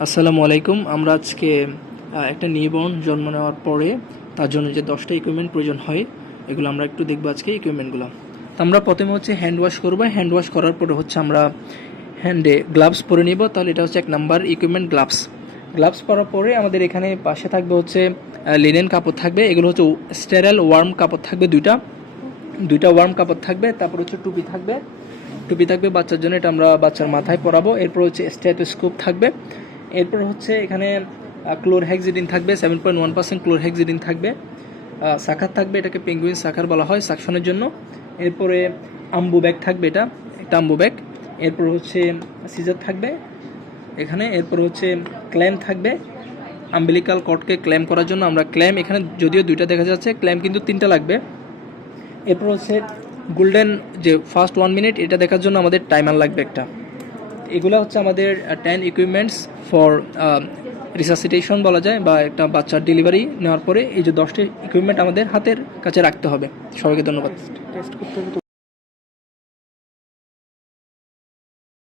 আসসালামু আলাইকুম। আমরা আজকে একটা নিউবর্ন জন্ম নেওয়ার পরে তার জন্য যে 10টা ইকুইপমেন্ট প্রয়োজন হয় এগুলো আমরা একটু দেখবো আজকে ইকুইপমেন্টগুলো। তো আমরা প্রথমে হচ্ছে হ্যান্ড ওয়াশ করবো। হ্যান্ড ওয়াশ করার পরে হচ্ছে আমরা হ্যান্ডে গ্লাভস পরে নিব। তাহলে এটা হচ্ছে 1 নাম্বার ইকুইপমেন্ট, গ্লাভস। গ্লাভস পরার পরে আমাদের এখানে পাশে থাকবে হচ্ছে লিনেন কাপড় থাকবে। এগুলো হচ্ছে স্টেরাইল ওয়ার্ম কাপড় থাকবে, দুইটা ওয়ার্ম কাপড় থাকবে। তারপর হচ্ছে টুপি থাকবে বাচ্চার জন্য, এটা আমরা বাচ্চার মাথায় পরাবো। এরপর হচ্ছে স্টেথোস্কোপ থাকবে। এরপর হচ্ছে এখানে ক্লোরহেক্সিডিন থাকবে, 7.1% ক্লোরহেক্সিডিন থাকবে। সাকার থাকবে, এটাকে পেঙ্গুইন সাকার বলা হয় সাকশনের জন্য। এরপরে আম্বু ব্যাগ থাকবে, এটা একটা আম্বু ব্যাগ। এরপর হচ্ছে সিজার থাকবে এখানে। এরপর হচ্ছে ক্ল্যাম থাকবে, আম্বিলিকাল কর্ডকে ক্ল্যাম করার জন্য আমরা ক্ল্যাম, এখানে যদিও 2টা দেখা যাচ্ছে, ক্ল্যাম কিন্তু 3টা লাগবে। এরপর হচ্ছে গোল্ডেন যে ফার্স্ট 1 মিনিট, এটা দেখার জন্য আমাদের টাইমার লাগবে একটা। এগুলো হচ্ছে আমাদের 10 ইকুইপমেন্টস ফর রিসাসিটেশন বলা যায়, বা একটা বাচ্চার ডেলিভারি নেওয়ার পরে এই যে 10টি ইকুইপমেন্ট আমাদের হাতের কাছে রাখতে হবে। সবাইকে ধন্যবাদ। টেস্ট করতে হবে।